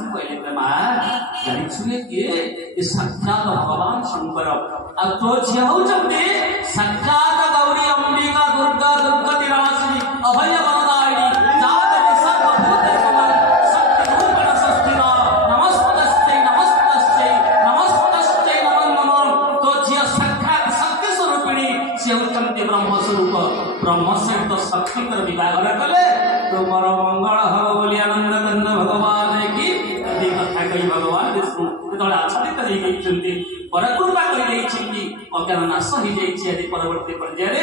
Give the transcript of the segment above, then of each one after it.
लक्ष्मी कहले माँ जानी छुए के साक्षात भगवान शंकर अब तो झिया होउछन्ते साक्षात गौरी अंबिका दुर्गा दुर्गति नाशिनी अभय वरदायिनी जातवे सर्वभूत समान शक्ति रूपेण संस्थिता नमस्तस्यै नमस्तस्यै नमस्तस्यै नमो नमः तो झिया साक्षात शक्ति स्वरूपिणी से होउछन्ते ब्रह्म स्वरूप ब्रह्म सहित शक्ति कर विवाह कले तुमर मंगल हब बोली आनंद कंद भगवान की कथा कही भगवान विष्णु जो आच्छादित परकृपा कर अज्ञान नाश हो जाए परवर्ती पर्याय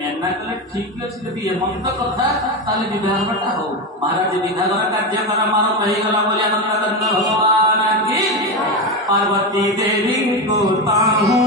मेना कले ठीक अच्छे जब एमंत कथा ताले विवाहटा हो महाराज विधागर कार्य कर मार कहीगला बोली आनंद कंद भगवान की पार्वती देवी को ताहू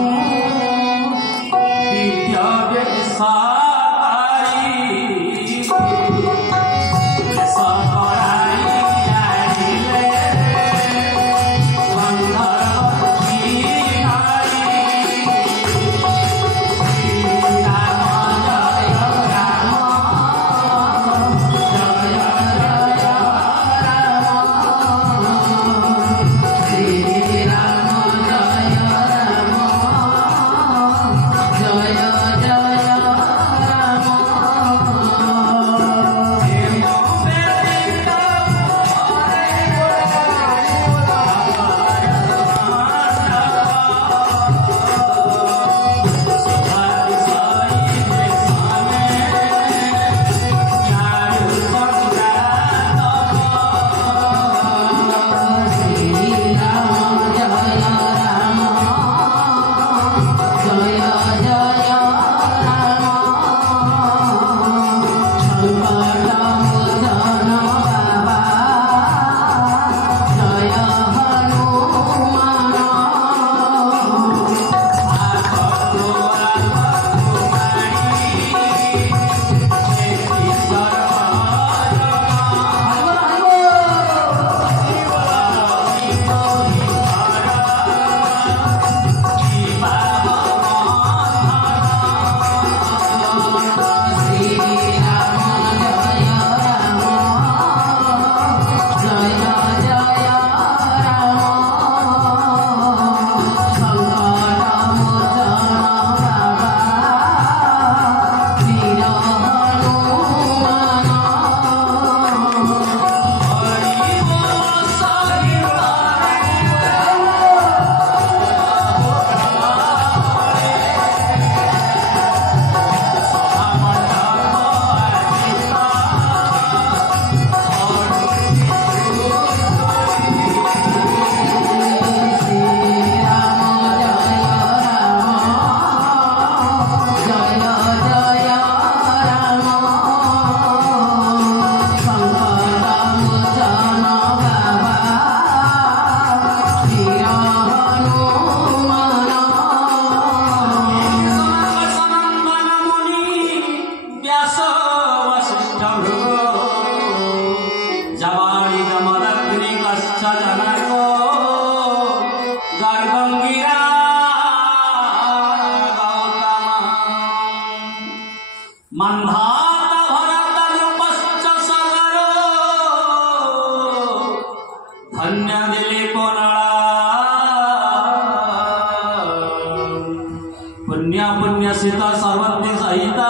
विद्या पुण्यसिता सर्वज्ञ सहिता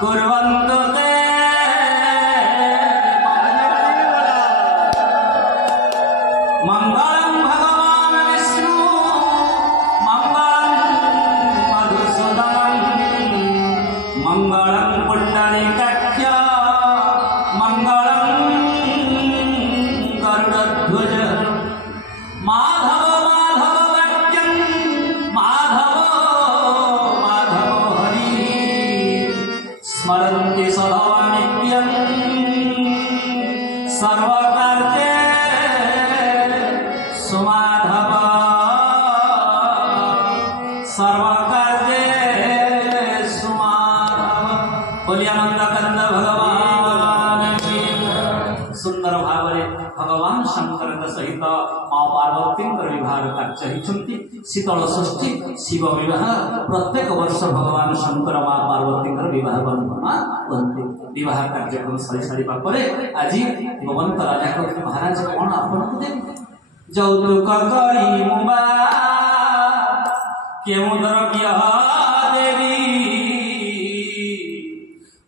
कुर्वन्तु ते मंगलं भगवान विष्णु मंगलं मधुसूदनं मंगलं पुंडरीकाक्ष मंगलं गरुडध्वज माधव स्मरन्ति सदा नित्यं सर्वकार्ये सुमाधव सर्वकार्ये सुमाधव बोलिए आनंद कंद भगवान की सुंदर भाव भगवान शंकर सहित माँ पार्वती विवाह कार्य होती शीतल षष्ठी शिव विवाह प्रत्येक वर्ष भगवान शंकर माँ पार्वती विवाह बंधना बनते विवाह कार्यक्रम सरी सारा पर आज भगवंत राजा कहते महाराज कौन आपको देवी যৌতুক করি মুবা কেউ দ্রব্য দেবী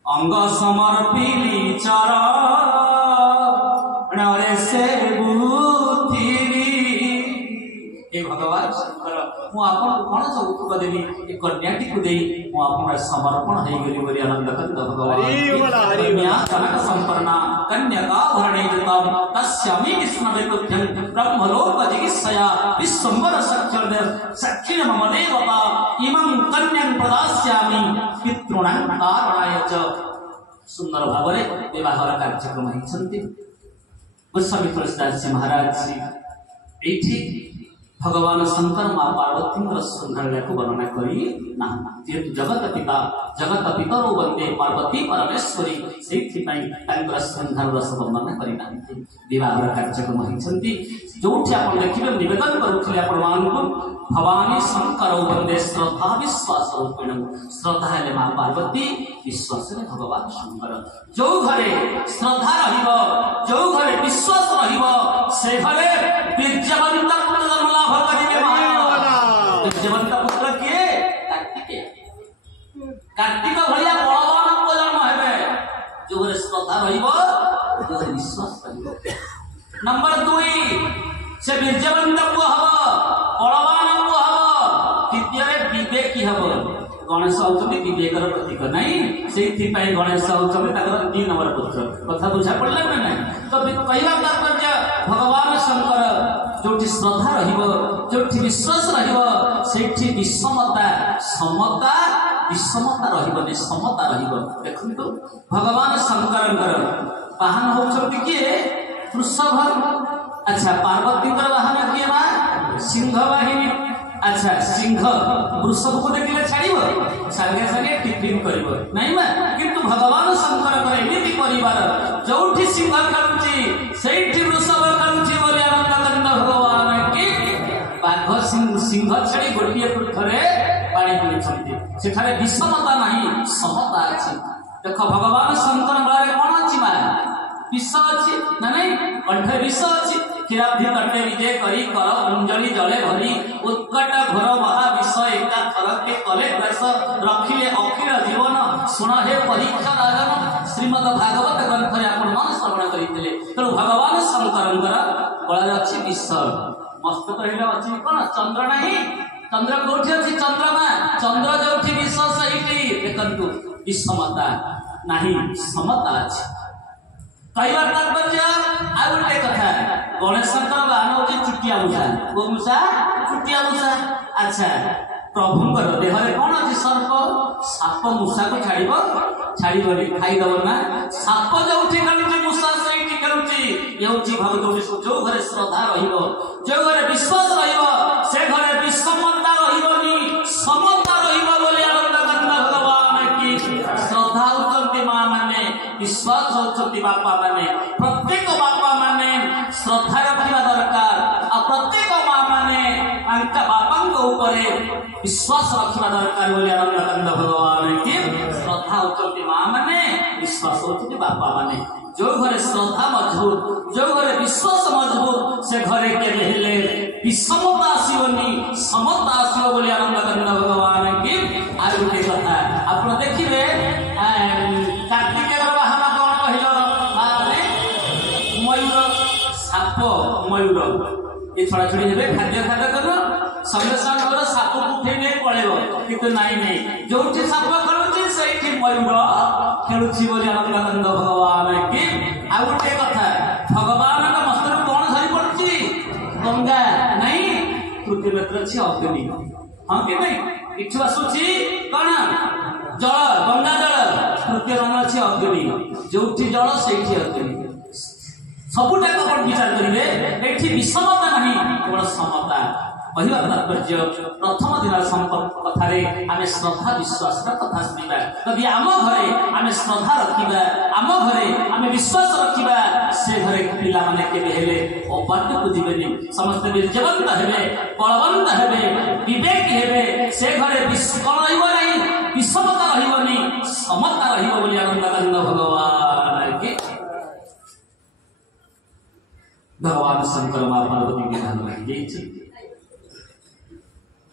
অঙ্গ সমর্পিলি চরণরে সে বুথিবি हे भगवान शंकर मु आपन कोन यौतुक देवी ए कन्याटी को देई मु आपन समर्पण हेई गेली बोली आनंद कंद भगवान कन्या कनक संपन्ना कन्यका भरणेजतम तस्यामि विष्णुवेतुभ्यं ब्रह्मलोक जिगित्सया विश्वम्बर सख्येन मम देवता इमं कन्यां प्रदास्यामि पितॄणां कारणाय च सुंदर भावरे विवाहर कार्यक्रम होइछन्ति गोस्वामी तुलसीदास महाराज जी एठी भगवान शंकर माँ पार्वती सौंदर्य को वर्णना करी जेहेतु जगत पितरो वंदे पार्वती परमेश्वरी से सौंदर्य रस वर्णना करना विवाह कार्यक्रम होती जो देखिए नवेदन करुले भवानी शंकर वंदे श्रद्धा विश्वास रूपेण श्रद्धा है माँ पार्वती विश्वास भगवान शंकर जो घरे श्रद्धा जो घरे विश्वास से घरे बीर्यवंत बीर्यवंत पुत्र किए कार्तिक भाया बलवान जन्म है जो घरे श्रद्धा विश्वास नंबर 2 से बीर्यवंत पुआ हम बलवान पुआ हम तृतीय विवेकी हम गणेश होती विवेकर प्रतीक नहीं से गणेश होती 2 नंबर पुत्र कथा बुझा पड़ा ना ना तो कहवा तात्पर्य भगवान शंकर जो श्रद्धा जो विश्वास रही विषमता समता विषमता रही समता देखो भगवान शंकर वाहन होती किए वृषभ अच्छा पार्वती वाहन किए माँ सिंह वाहिनी अच्छा सिंह वृषभ को देखिले छाड़ब सागे सागे टिफिन कर नहीं माँ किंतु भगवान शंकर एमती परिवार जो सिंह खेलुची से वृषभ खेलुची बोली आनंद भगवान की बाघ सिंह छाड़ी गोटे पृथ्वी पानी पीछे सेठारे विषमता नहीं समता अच्छी देख भगवान शंकर गलारे कौन अच्छी माँ विष अच्छी ना नहीं कंठे विष अच्छी क्षीराब्धि कंठे विजय करी कर अंजलि जले भरी उत्कट घोर महा विष एका थरके कले द्वेष रखिले अखिल जीवन शुण हे परीक्षा राजन श्रीमद भागवत ग्रंथ आपण मन श्रवण करते तेणु भगवान शंकर गलारे अच्छी विष मस्तक अच्छी कौन चंद्र नहीं चंद्र कौटी अच्छी चंद्रमा चंद्र जो विष सही देखु विषमता नहीं समता अच्छी कहवा तात्पर्य आ गोटे कथा गणेश बाहन हूँ चुटिया मूषा को मूषा चुटिया मूषा अच्छा प्रभुंर देहरे कौन अच्छी सर्प साप मूषा को छाड़ खाईदब ना साप जो खेलुची मूषा से खेलुची ये भगवती जो घरे श्रद्धा जो घरे विश्वास से घरे विषमता रही समता रही आनंद भगवान की श्रद्धा होती माँ मैंने विश्वास होती बापा मैंने प्रत्येक बापा मैंने श्रद्धा रखा दरकार आ प्रत्येक माँ मैंने बापा विश्वास रखा दरकार बोली आनंद भगवान की श्रद्धा होती माँ मैंने विश्वास होती बापा मैंने जो घरे श्रद्धा मजबूत जो घरे विश्वास मजबूत से घरे के विषमता आसोनी समता आसो बोली आनंद भगवान की आज गोटे कथा आप देखिए कार्तिक वाहन कौन कहल मयूर साप मयूर ये छड़ा छड़ी हे खाद्य खाद्य कर संगे संगे साप को उठे पड़ेब किंतु नाई नहीं जो साप खेलुची से मयूर खेलुची बोली आनंद भगवान की आ गोटे कथा भगवान मस्तक कौन धरी पड़ी गंगा नहीं पृथ्वी अच्छी अग्नि हाँ कि नहीं इच्छु आसूची कौन जल गंगा जल तृतीय रंग अच्छी अग्नि जो जल से अग्नि सबुटा कौन विचार करेंगे ये विषमता नहीं केवल समता कहवा तात्पर्य प्रथम दिन संपर्क कथारे आम श्रद्धा विश्वास कथा शुणा यदि आम घरे आम श्रद्धा रखा आम घरे आम विश्वास रखा से घरे पिला माने केबे हेले अपाट को जीवेनी समस्त बीर्यवंत हेबे बलवंत हेबे विवेक हेबे से घरे कौन रहिबो नहीं विषमता रहिबोनी समता रहिबो बोली आनंद भगवान के भगवान शंकर मां पार्वती के ध्यान रही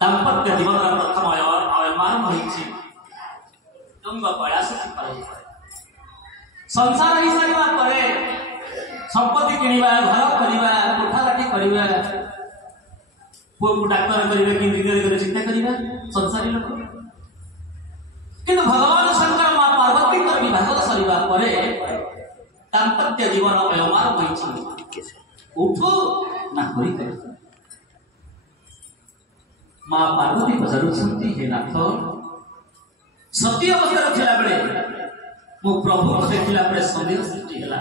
दाम्पत्य जीवन प्रथम अयमान रही प्रयास संसार ही सारा संपत्ति किणवा घर करवा कोठालाटी करवा पुओ को डाक्तर करेंगे कि इंजीनियर चिंता करेंगे संसारी लोग किंतु भगवान शंकर मां पार्वती विवाह सरिबा परे दाम्पत्य जीवन अयमान होइछि उठो ना होई कर मां पार्वती पचारुछंती हे नाथ सती अवस्था थिला बेले मो प्रभु को देखिला बेले संदेह सृष्टि होला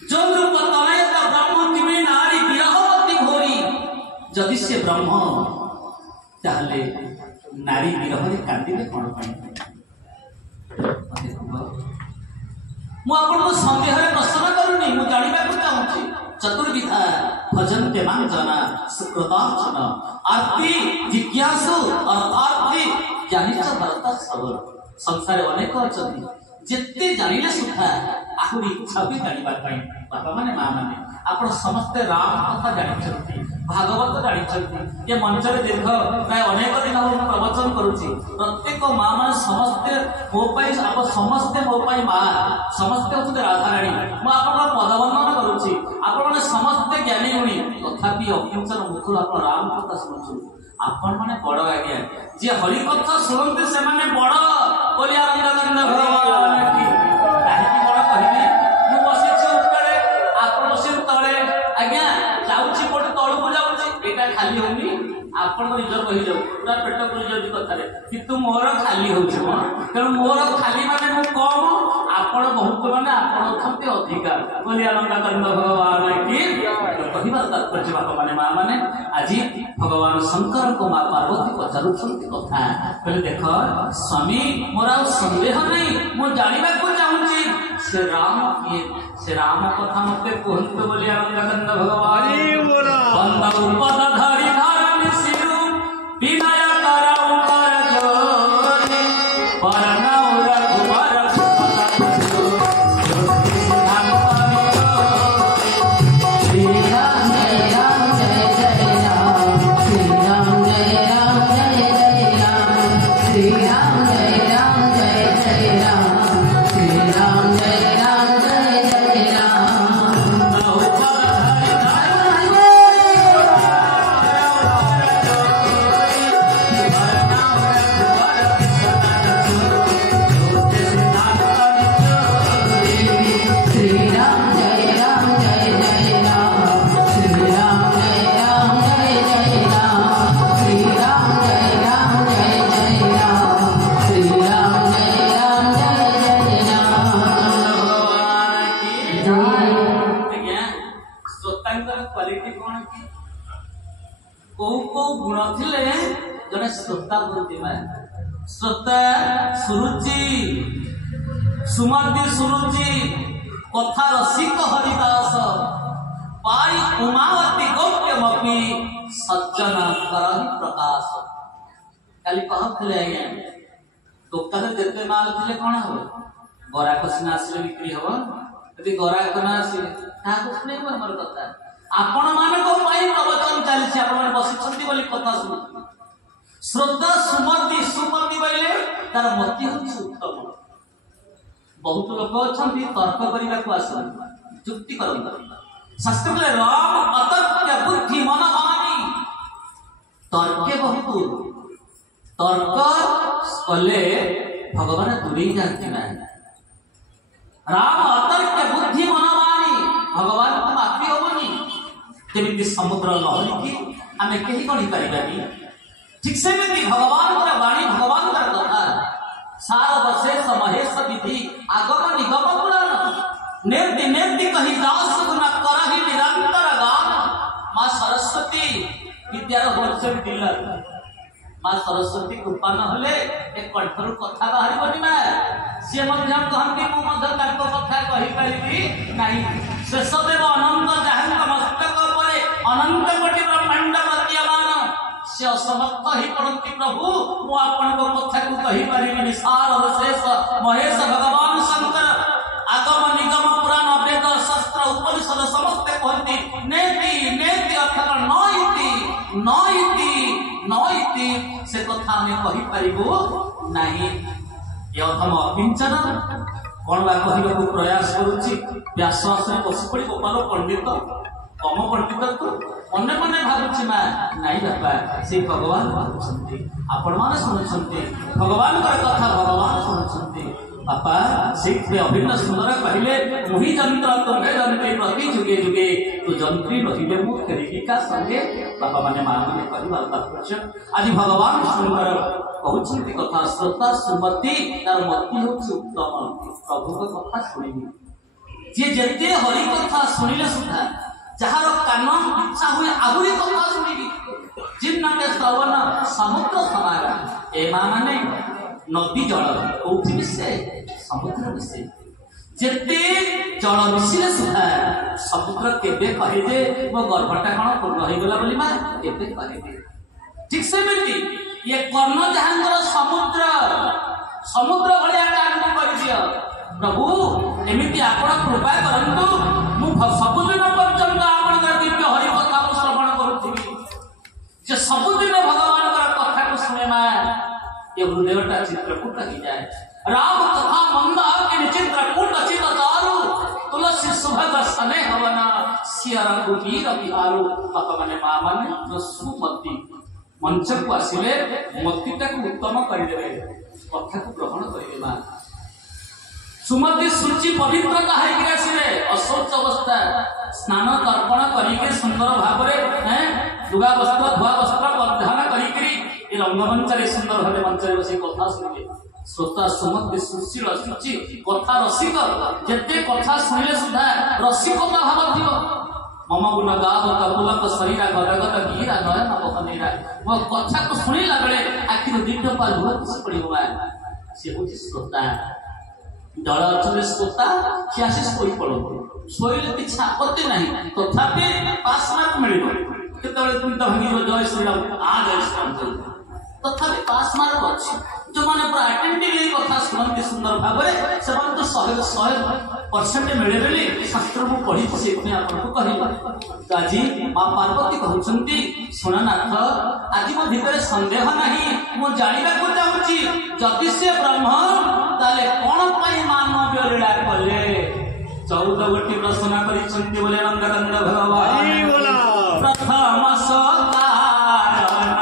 जो रूप तनयता ब्रह्म किमे नारी विरहवती घोरी जदि से ब्रह्म ताहले नारी विरह कांदिबे कोन पई मु आपन संदेह रे प्रश्न करूनी मु जानिबा को चाहूची चतुर्विधा भजन्ते मां जना सुकृतार्चन आरती जिज्ञासु अर्थार्थी जानिच भरत सब संसार अनेक अछती जेते जानिले सुधा आहुरी इच्छा भी जानिबा पई बाबा माने मां माने आपण समस्त राम कथा जानिछंती भागवत जानिछंती ये मंचरे दीर्घ प्राय अनेक दिन हम प्रवचन करूची प्रत्येक मां माने समस्त मो पई आप समस्त मो पई मां समस्त होते राधा रानी मु आपण पदवर्णन करूची आपण माने समस्त ज्ञानी गुणी तथापि अकिंचन मुखर आपण राम कथा सुनुछु आपण माने बड़ आज्ञा जे हरि कथा सुनते से माने बड़ बोली आनंद भगवान की काहे बड़ कहबी मु बसिछि ऊपर आपण बसिन तळे आज्ञा जाउछि कोट तळु को जाउछि एटा खाली होनी आपण निज कहि जाउ पूरा पेट पुरि जाउछि कथारे किंतु मोर खाली होउछि कारण मोर खाली माने मु कम आपण बहुत माने आपण खंते अधिकार बोली आनंद भगवान की कहिबा तात्पर्य बापा माने मां माने आज भगवान शंकर को मां पार्वती पचारुछंती कथा कहले देख स्वामी मोरा संदेह नहीं मु जानिबा को चाहूची से राम कथा मते कहंत बोली आनंद भगवान बंदा उपद धरि धरम सिरु विनय करउ कर जोनि परनाउ रघुवर श्रोता सुरुचि सुमति सुरुचि कथा रसिक हरिदास पाई उमावती गोप्यमपि सज्जन करहि प्रकाश काली कहले आज्ञा दुकान जेते माल थिले कोन हो गरा कसिना आसिले बिक्री हो यदि गरा कना आसिले ताको सुने हमर कथा आपण मानको पाई प्रवचन चलछि आपण माने बसिछंती बोली कथा सुनु श्रद्धा सुमति सुमति बोले तार मति होछि उत्तम बहुत लोक अछंती तर्क करिबा को आसन युक्ति करन शास्त्र में राम अतर्क बुद्धि मन मानी तर्के बहुत तर्क कले भगवान दूरी जाती ना राम अतर्क बुद्धि मन मानी भगवान को माफी होबनी केमिति समुद्र लहरी की आमे केही करि परिबानी ठीक से भगवान वाणी भगवान कथा सार वर्षेश महेश विधि आगम निगम पुराण निर्ति निर्ति कही दास गुण करहि निरंतर गान मां सरस्वती विद्यार होलसेल डीलर माँ सरस्वती कृपा न हेले एक कंठर कथा बाहर माँ सी कहती मुझे कथा कहीपरि नहीं शेष देव अनंत जहाँ मस्तक पर अनंत कोटि ब्रह्मांड विद्यमान से असमर्थ ही पड़ती प्रभु मु आपण कथा को कहीपरि सार शेष महेश भगवान शंकर आगम निगम पुराण वेद शास्त्र उपनिषद समस्ते कहती नेति नेति अर्थात नईति से कथा आम कहीपरू नहीं यथम अकिंचन कौन बा कहवाक प्रयास करुच्ची व्यास आसने बसी पड़ी गोपाल पंडित कम पंडित तो मने मने भावुची माँ नाई बापा से भगवान भावुंट आपण मैंने शुणुंट भगवान कथा भगवान शुणुंट बापा से अभिन्न सुंदर कहले मुहि जंत्र तुम्हें जंत्री प्रति जुगे जुगे तू जंत्री रहिले मु खेलिका संगे बापा माने माँ मैंने कहबार तात्पर्य आज भगवान सुंदर कहते कथा श्रोता सुमति तार मति हूँ उत्तम प्रभु कथा शुणी जी जेते हरि कथा शुणिले सुधा जार कान इच्छा हुए आहरी कथा शुणी जिन्नाके श्रवण समुद्र समागम ए माँ माने नदी जल कौटी मिसे समुद्र मिसे जेते जल मिसिले सुधा समुद्र केबे कहे जे मो गर्भटा कौन पूर्ण हो गला बोली माँ केबे कहे ठीक से मिलती ये कर्ण जहांगर समुद्र समुद्र भलिया काम कर दियो प्रभु एमिति आपण कृपा करंतु मु सबुदिन पर्यंत आपण दिव्य हरि कथा को श्रवण करुथिबी जे सबुदिन भगवान कथा को सुने मा ये हृदयटा चित्रकूट ही जाए राम कथा मंदा के चित्रकूट चित तारु तुलसी सुभग सने हवना सिया रघुवीर बिहारू बापा माने माँ माने जो सुमति मंच को आसिले मतिटा को उत्तम करदे कथा को ग्रहण करेंगे माँ सुमति सूचि पवित्रता है आसिले अशौच अवस्था स्नान तर्पण करके सुंदर भाव लुगा वस्त्र धुआ वस्त्र परिधान करी रंगमंच सुंदर भाव मंच बस कथा शुणे श्रोता सुमति सुशील सूचि कथा रसिक जिते कथा शुणिले सुधा रसिकता भाव थी मम गुण गाव कपुलक शरीरा गदगद गीरा नयन बहनीरा मो कथा को शुणिला बेले आखिर दिव्य पाल लुह किसी पड़ो सी हूँ श्रोता जल अच्छे श्रोता सी आसी शोई पड़ो शोले किसी आपत्ति ना तथापि पास मार्क मिल तुम तो भांगी जय श्रीराम आ जय श्रीराम तथापि पास मार्क अच्छी जो मैंने पूरा अटेंटिवली कथा शुणती सुंदर भाव से तो 100% मिले बोली शास्त्र को पढ़ी से आपको कहला तो आज माँ पार्वती कहते शुणनाथ आज मो भीतर संदेह नहीं मुझे जानवा चाहूँगी जदि से ब्रह्म ताले कौन मानवीय लीला कले 14 गोटी रचना करिसेंती बोले नंदनंद भगवान प्रथम सकारण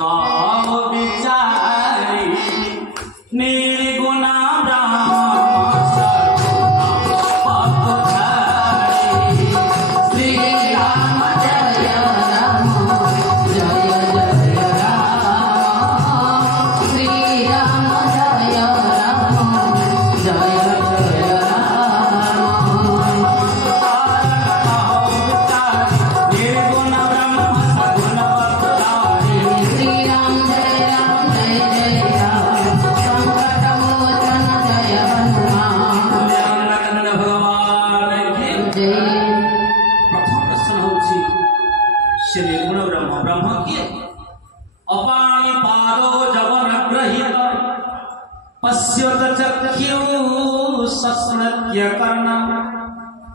कहो विचारी निर्गुणा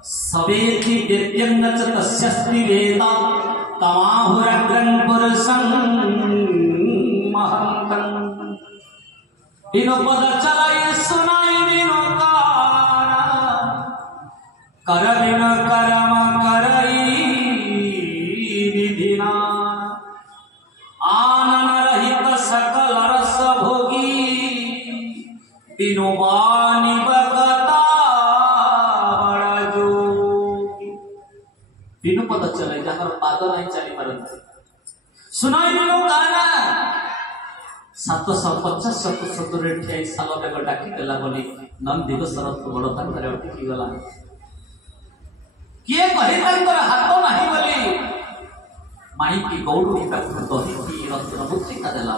सवेति व्यत्यंग च तस्यस्ति वेदा तमाहुरग्रं पुरुषं महंतं बिनु पद चलाई सुनाई बिनु कर बिनु कर्म करई विधिना आनन रहित सकल रस भोगी बिनु वाणी बिनु पद चले जहाँ पाद नहीं चली पारती सुनाई बिनु गाना 750 770 ठियाई साल बेग डाकी देला बोली नंदी शरत बड़ पाखरे अटकी गला किए कही हाथ नहीं बोली माणिकी गौड़ी दही रत्न मुद्रिका देला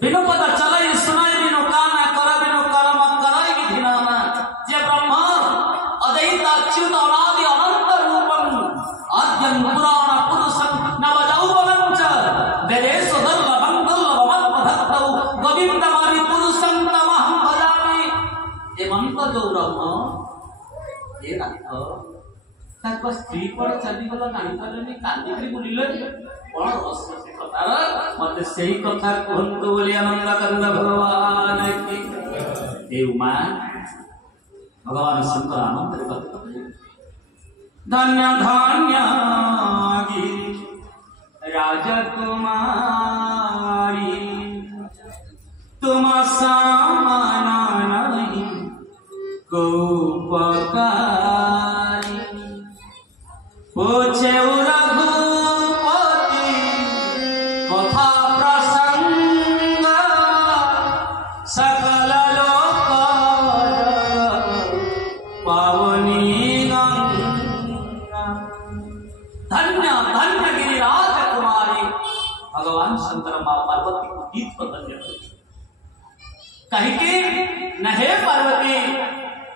बिनु पद चलाई सुनाई बिनु कान कर बिनु कर्म कराई विधिनाना जे ब्रह्मा अद्वैत अच्युत अनादि अनंत रूपम आद्यं पुराण पुरुषं नवजौवनं च वेदेश दुर्लभं दुर्लभमत्पधत्तौ गोविन्दमादि पुरुषं तमहं भजामि ए मंत्र जो ब्रह्म ए राख ताको स्त्री पर चली गला जानि पारलेनी कांदी बुलिले कोन रहस्य से कथार मते सेही कथा कहंतु बोली आनंद कंद भगवान की देवमा भगवान शंकर आनंद रे कथा धन्य धन्य गिरि राजकुमारी तुम सामना नहीं को पकारी पूछे रघुपति कथा प्रसंग सकल लोक पावनी गंगा धन्य धन्य गिरिराज कुमारी भगवान शंकर मां पार्वती को गीत बदल कहीं नहे पार्वती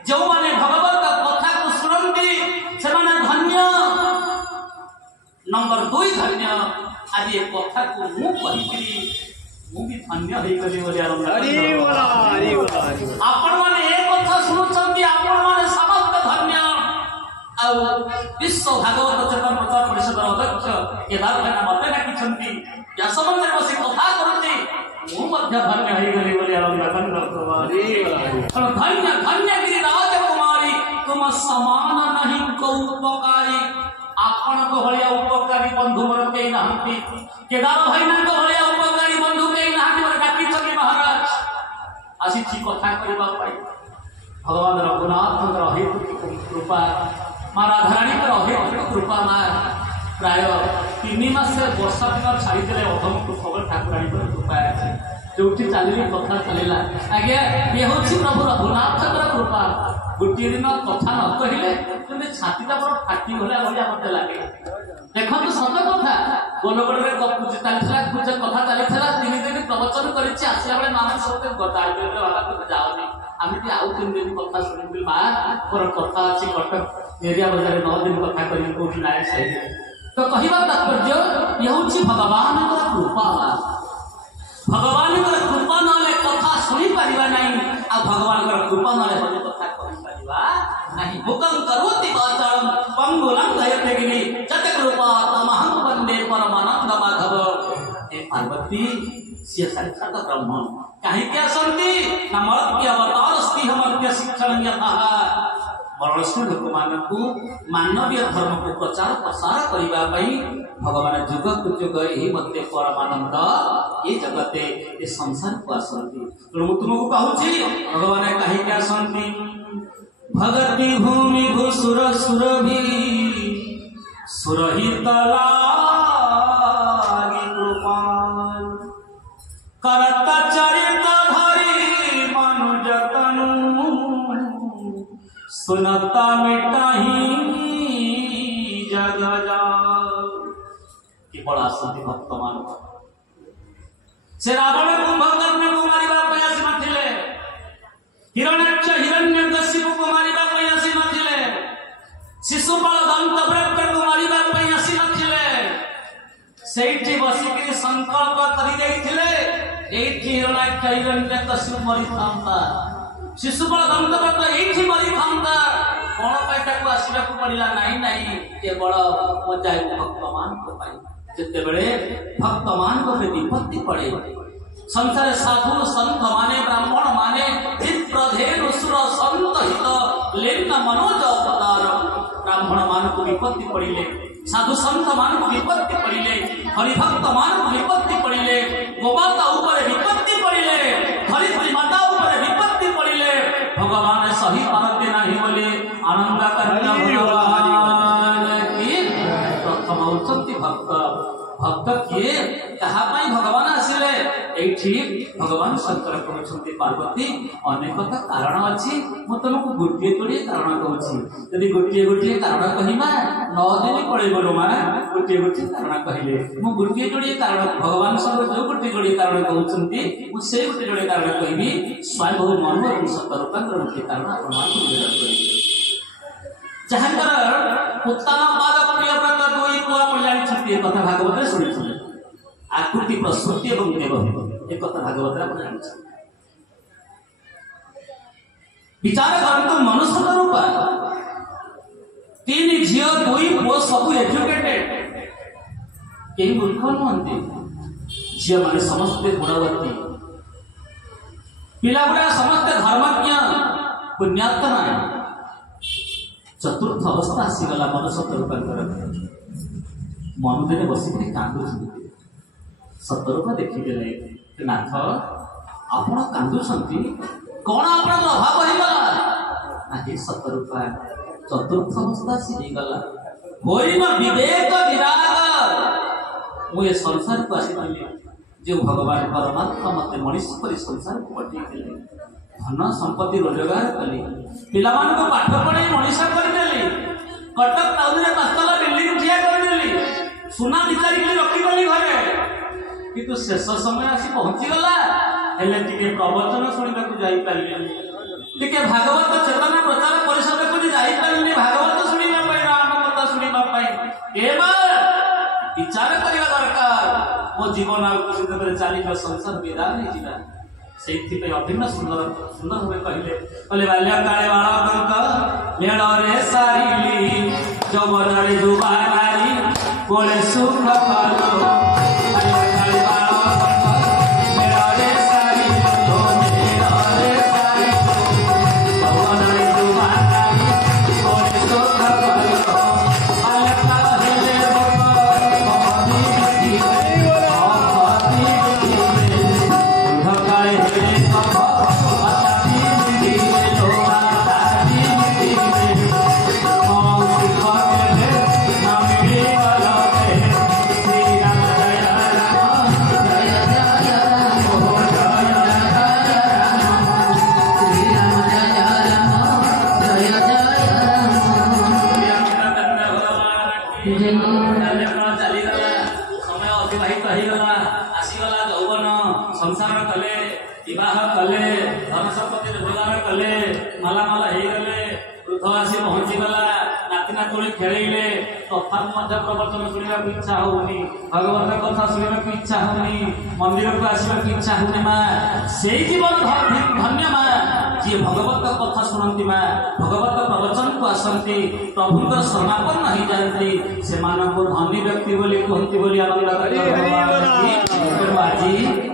जो माने भगवत कथा को सुनती से माने धन्य नंबर 2 धन्य आज ये कथा को मु कहिकरी मु भी धन्य होई गली बोली आनंद आपण माने एक कथा सुनुचंती आपण माने समस्त धन्य आ विश्व भागवत चेतन प्रचार परिषद अध्यक्ष केदार भाई मते डाकिछंती या समंदर बसी कथा करूची मु मध्य धन्य होई गली बोली आनंद धन्य धन्य गिरि राजकुमारी तुम समान नहीं को उपकारी आपण को भलिया उपकारी बंधु मोर केई नाहंती केदार भाई ना को भलिया उपकारी बंधु केई नाहंती मोर डाकी छकी महाराज आसी छी कथा करबा पाई भगवान रघुनाथ रहे कृपा मां राधारानी रहे कृपा मां प्राय 3 मास वर्षा दिन छाड़ी देले अधम खबर ठाकुरानी कृपा है जोठी चली कथा चलला आगे ये होछि प्रभु रघुनाथ कृपा गोटे दिन कथा न कहले छातीटा पर फाटी गला भलिया मते लागे देखो सत कथा गोलगड़े गपुची चलता कुछ कथा चलता 3 दिन प्रवचन करिछि आसिया बेले नाम सत्य गताई बेले वाला जाओनी आमी ती आउ 3 दिन कथा सुनिबी मां पर कथा अछि कटक एरिया बाजार 9 दिन कथा करी कोठी नाय सही तो कहिबा तात्पर्य ये होछि भगवान कृपा भगवान कृपा नाले कथा सुनी परिबा नहीं आ भगवान कृपा नाले बने कथा करि परिबा नहीं मुकं करोति वाचारं पंगुलं धयते गिरि जत कृपा तमहं वंदे परमानंद माधव ए पार्वती से साक्षात ब्रह्म काहे के असंति नमर्त्य अवतार स्ति हमर्त्य शिक्षण यथा मनुष्य लोक मानकु मानवीय धर्म को प्रचार प्रसार करिबा पई भगवान जुग जुग एही मते परमानंद ए जगते ए संसार को असंति तो तुमको कहूची भगवान काहे के असंति भगति भूमि भूसुर सुरभि सुरहित लागी कृपाल करत चरित धरि मनुज तनु सुनता मिटाही जग जाल कि बड़ा असंति भक्त मान से रावण कुंभकर्ण को मारिबा प्रयास नथिले हिरण्याक्ष हिरण्यकशिपु को मारिबा प्रयास नथिले शिशुपाल दंत वृक्ष को मारिबा प्रयास नथिले सेठी बसिकरी संकल्प करि दैथिले एठी हिरण्याक्ष हिरण्यकशिपु मरि थांता शिशुपाल दंत वृक्ष एठी मरि थांता कोन पैटा को आसीबा को पड़िला नाही नाही केवल मजाय भक्तमान को पाई जते बेले भक्तमान को विपत्ति पड़े संसार साधु संत माने ब्राह्मण माने विप्रधेनु सुर संत हित लेन मनोज अवतार ब्राह्मण मान को विपत्ति पड़िले साधु संत मान को विपत्ति पड़िले हरिभक्त मान को विपत्ति पड़िले गोमाता ऊपर विपत्ति पड़िले हरि माता ऊपर विपत्ति पड़िले भगवान सही पारते नाही बोले आनंद करना भगवान की प्रथम उच्चति भक्त भक्त किए कहा पाई भगवान आसिले एठी एठी भगवान शंकर कहउछन्ति पार्वती अनेकता कारण अछि म तुमको गोटे गोटे कारण कहउछि यदि गोटे गोटे कारण कहिमा 9 दिन पड़े बोलो मा गोटे गोटे कारण कहिले म गोटे जोड़े कारण भगवान शंकर जो गोटे जोड़े कारण कहउछन्ति म से गोटे जोड़े कारण कहिबी स्वयं मन और सतरूपांतर गोटे कारण प्रमाण करिबे जहांकर उत्तम पाद प्रियव्रत दुई पुआ कल्याण छति कथा भागवत रे सुनिछले आकृति प्रस्तुति एवं देव एक कथा भागवत रे आपण जानि विचार करंतु मनुष्य रूप तीन झियो दुई पुआ सब एजुकेटेड केही मूर्ख नहंती झियो माने समस्त गुणवती पिला गुड़ा समस्त धर्मज्ञ पुण्यात्मा चतुर्थ अवस्था आसीगला मनुष्य रूपांतर मनुदिने बसिक कांदु सतरूप देखिदेले नाथ आपण कांदुछंती कौन आपण अभाव होइगला आगे सतरूपा चतुर्थ अवस्था आसीगला होई न विवेक विराग मु ए संसार को आसीली जो भगवान परमात्मा मते मनुष्य पर संसार को पठेइले धन संपत्ति रोजगार कली पिलामान को पाठ पढ़े मनीषा करदेली कटक टाउन रे पांचतला बिल्डिंग ठिया करदेली सुना विचारी के रखिदेली घरे किंतु शेष समय आसी पहुंची गला हेले टिके प्रवचन सुनिबा को जाई पाइले टिके भागवत चेतना प्रचार परिषद को जाई पाइले भागवत सुनिबा पाई राम कथा सुनिबा पाई एबा विचार करिबा दरकार मो जीवन आ किसी तरह चाली का संसार विदा नहीं जीवा सेइथिपे अभिन्न सुंदर सुंदर होवे कहले बाल्यकाले बालक मेल रे सारिली जौवन रे जुबा नारी बोले सुख पालो बाल्यकाले बालक मेल रे सारिली मेल रे सारिली जौवन रे जुबा नारी बोले सुख पालो बाल्यकाल हेले संसार कले विवाह कले धन संपत्ति रोजगार कले मालामाल हो गले वृद्ध आसी पहुंची गला नाती नातुणी खेलेले तथापि मध्य प्रवचन सुनिबा इच्छा होउनी भगवान कथा सुनिबा इच्छा होउनी मंदिर को आसीबा इच्छा होउनी मा सेई जीवन धन्य मा जे भगवत कथा सुनंती मा भगवत प्रवचन को आसंती प्रभु का समापन नहीं जानती से मानव को धनी व्यक्ति बोली कहंती बोली आनंद करते आज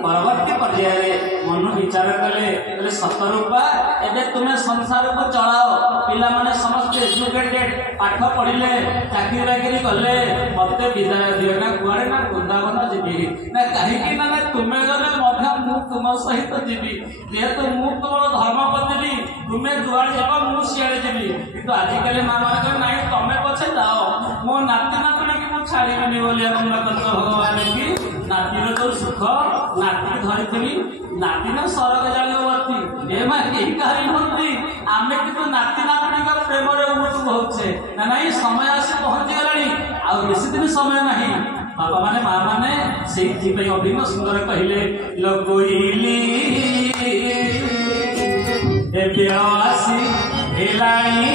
परवर्ती पर्याय मन विचार कले सतरूपा एबे तुमे संसार को चलाओ पिला माने समस्त एजुकेटेड पाठ पढ़िले चाकरी बाकरी कले मते विदाय दियो ना कुआरे ना वृंदावन जीवी ना कहीं कि ना तुमे गले मध्य मु तुम सहित जीवी जेहेतु मु तुमर धर्म पत्नी तुमे जुआड़ जब मु सियाड़े जीवी किंतु आजिकल मां मान नहीं तमे पछे जाओ मो नाती नातुणी की मु छाड़ीबेनी बोली भगवान की नातीर जो सुख नाती धरिथी नाती ना सरग जागवती ए मां कही नहती आमे किंतु नाती नातुणी का प्रेम रे उमटू होछे ना नहीं समय आसी पहुंची गलानी आ बेसी दिन समय नहीं बाबा माने मां माने सेठी पे अभिन्न सुंदर कहिले लगोइली ए प्यासी हेलानी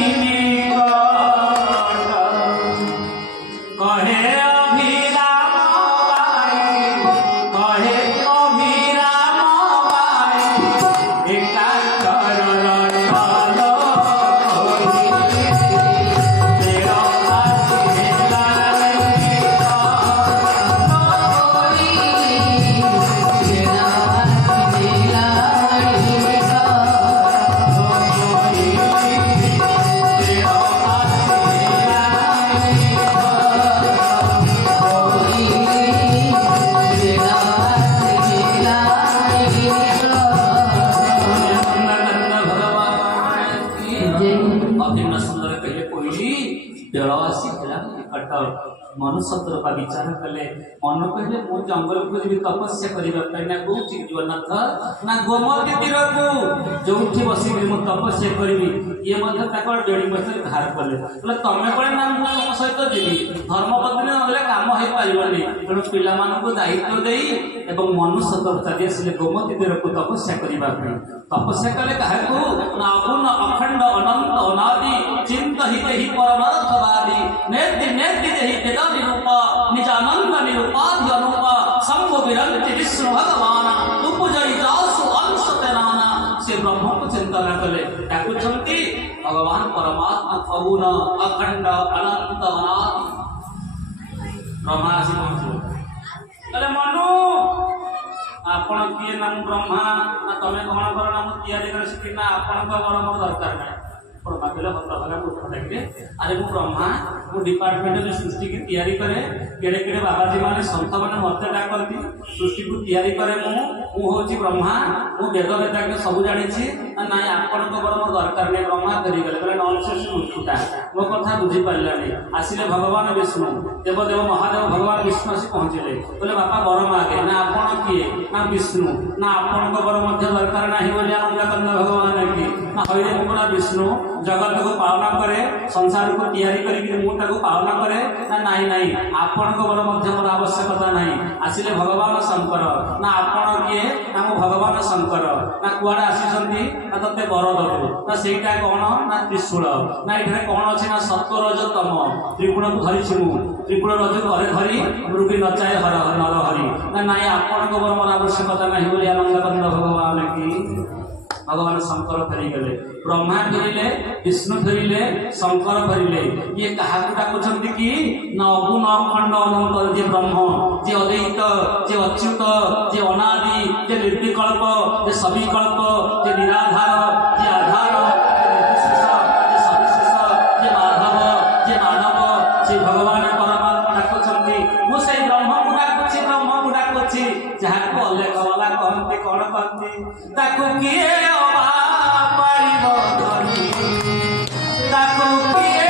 कहे तो मनुष्य रूपा विचार कले मन कहले मु जंगल को जी तपस्या करने कौन जीवनाथ ना गोमती तीर को जो बसिक तपस्या करी ये डेढ़ वर्ष बाहर कले बोले तमें कहे ना तुम सहित जीवी धर्मपत्नी ना कम हो पारनी तेणु पिला दायित्व दे मनुष्य अवतार आसिले गोमती तीर को तपस्या करने तपस्या कले क्या अपूर्ण अखंड अनंत अनादि चिंत हित ही परमार्थवादी नेति नेति जहि वेद निरूप निजानंद निरूपाधि अनुप शंभु विरंति विष्णु भगवान उपजयी जासु अंश तेनाना से ब्रह्म को चिंतन कले डाकुचंती भगवान परमात्मा अपूर्ण अखंड अनंत अनादि ब्रह्मा आसी पहुंचे मनु आपण किए नाम ब्रह्मा ना तमें कौन कर नाम तैयारी कर शिखी ना आपण बर मोर दरकार ना ब्रह्मा कहले भद्र भागा उठ डाकिले अरे मु ब्रह्मा मु डिपार्टमेंट में सृष्टि की तैयारी करे केड़े केड़े बाबाजी माने संत माने मते डाकती सृष्टि को तैयारी करे मु होची ब्रह्मा मु वेद वेदाज्ञ सब जानि छी ना आपण बर मोर दरकार नै ब्रह्मा करी गले कहले नॉनसेंस उठुटा मो कथा बुझी पारलानी आसिले भगवान विष्णु देवदेव महादेव भगवान विष्णु आसी पहुंचले बोले बापा बर मागे ना आपण किए ना विष्णु ना आपण बर मध्य दरकार नाही बोली आनंद भगवान की ना हरे मुकुरा विष्णु जगत को पालना करे संसार को तैयारी करी मुझे पालना करे ना नाई नाई आपण बर मध्य मोर आवश्यकता नहीं आसिले भगवान शंकर ना आपण किए ना मो भगवान शंकर ना कुआडे आसी ना तते बर दबु ना सेटा कौन ना त्रिशूल ना ये कौन अच्छे ना सत्व रज तम त्रिगुण को धरी त्रिगुण रज को धरी मृगी नचाए हर नर हरि ना नाई आपण बर मोर आवश्यकता नहीं बोली आनंद भगवान की भगवान शंकर फेरी गले ब्रह्मा फेरिले विष्णु फेरिले शंकर फेरिले ये क्या डाकुंट कि नगु न खंड अनंत जे ब्रह्म जे अद्वैत जे अच्युत जे अनादि जे निर्विकल्प जे सविकल्प जे निराधार जे आधार जे सविशेष जे माधव जे मानव से भगवान परमात्मा डाकुंट मुझे ब्रह्म को डाकुची जहाँ को अलेख वाला कहते कौन कहते ताकू किए ताकू किए